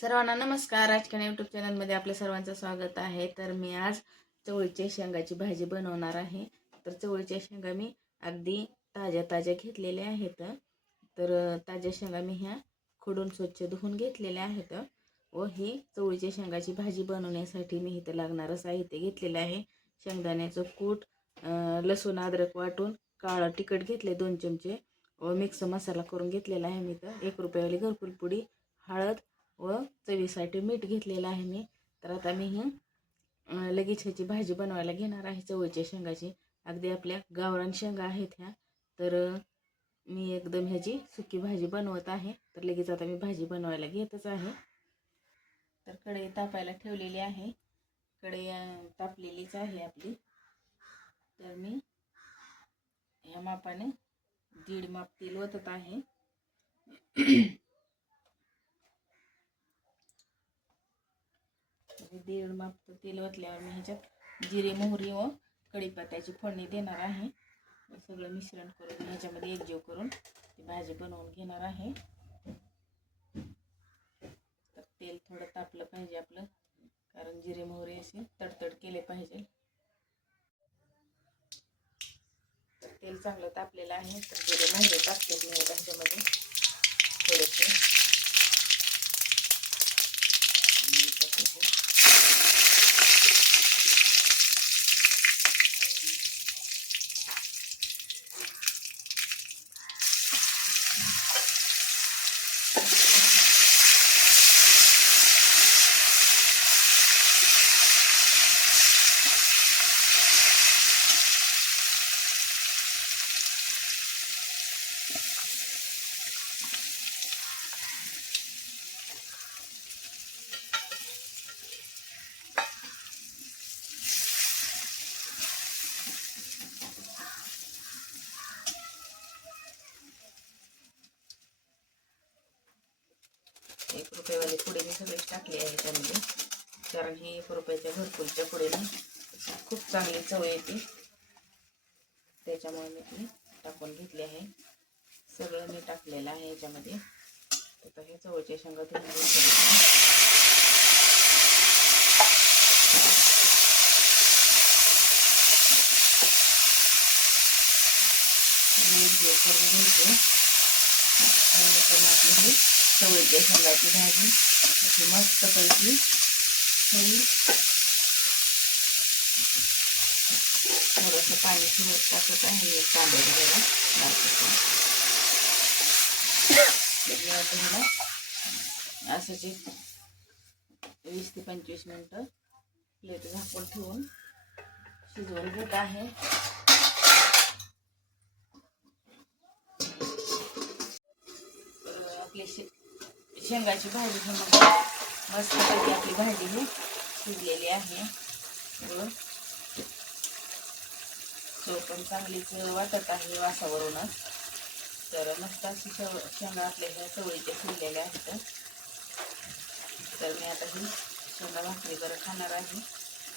सर्वांना नमस्कार. राजकारण यूट्यूब चॅनलमध्ये आपल्या सर्वांचं स्वागत आहे. तर मी आज चवळीच्या शेंगाची भाजी बनवणार आहे. तर चवळीच्या शेंगा मी अगदी ताज्या ताज्या घेतलेल्या आहेत. तर ताज्या शेंगा मी ह्या खोडून स्वच्छ धुवून घेतलेल्या आहेत. व ही चवळीच्या शेंगाची भाजी बनवण्यासाठी मी इथं लागणारं साहित्य घेतलेलं आहे. शेंगदाण्याचं कूट लसूण अद्रक वाटून काळं तिखट घेतले दोन चमचे. व मिक्स मसाला करून घेतलेला आहे मी तर एक रुपयावाली घरकुल पुडी हळद व चवीसाठी मीठ घेतलेलं आहे मी. तर आता मी ही लगेच ह्याची भाजी बनवायला घेणार आहे. चवळीच्या शेंगाची. अगदी आपल्या गावरान शेंगा आहेत ह्या. तर मी एकदम ह्याची सुकी भाजी बनवत आहे. तर लगेच आता मी भाजी बनवायला घेतच आहे. तर कढई तापायला ठेवलेली आहे. कढई तापलेलीच आहे आपली. तर मी या मापाने दीड माप तेल ओतत आहे. ते दीड माप तेल ओतल्यावर मी ह्याच्यात जिरे मोहरी व कढीपत्त्याची फोडणी देणार आहे. सगळं मिश्रण करून ह्याच्यामध्ये एकजीव करून ती भाजी बनवून घेणार आहे. तर तेल थोडं तापलं पाहिजे आपलं कारण जिरे मोहरी असे तडतड केले पाहिजे. तर तेल चांगलं तापलेलं आहे. तर जिरे मोहरे टाकते मी ह्याच्यामध्ये थोडेसे. एक रुपयावाले पुढे मी सगळेच टाकले आहे त्यामध्ये कारण ही एक रुपयाच्या घरकुलच्या पुढेने खूप चांगली चव येते. त्याच्यामुळे मी ती टाकून घेतली आहे. सगळं मी टाकलेलं आहे याच्यामध्ये. आता हे चवळच्या शेंगा धुवून घ्यायच्या. करून घ्यायचे जेणेकरून आपली ही चवळीच्या बेसनलाची भाजी अशी मस्तपैकी होईल थोडंसं पाणी शिवत टाकत आहे. एक कांदा घ्यायला बारकासा. असंच एक वीस ते पंचवीस मिनटं प्लेट झाकून ठेवून शिजवून घेत आहे. शेंगाची भाजी म्हणून मस्तपैकी आपली भाजी ही शिजलेली आहे. चव पण चांगलीच वाटत आहे वासावरूनच. तर मस्त अशी शेव शेंगा आपल्या ह्या चवळीच्या शिजलेल्या आहेत. तर मी आता ही शेंगा भाकरी बरं खाणार आहे.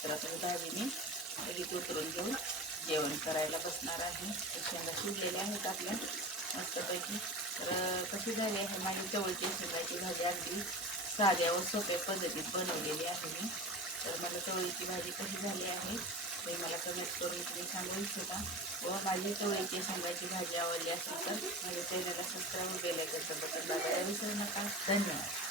तर आता ही भाजी मी लगेच उतरून घेऊन जेवण करायला बसणार आहे. तर शेंगा शिजलेल्या आहेत आपल्या. मस्तपैकी तर कशी झाली आहे माझी चवळीची शेंगाची भाजी अगदी साध्या व सोप्या पद्धतीत बनवलेली आहे मी. तर मला चवळीची भाजी कशी झाली आहे ते मला कमेंट करून तुम्ही सांगू इच्छिता. व माझी चवळीची शेंगाची भाजी आवडली असेल तर माझ्या चॅनलला सबस्क्राईब बेल बद्दल बटन दाबायला विसरू नका. धन्यवाद.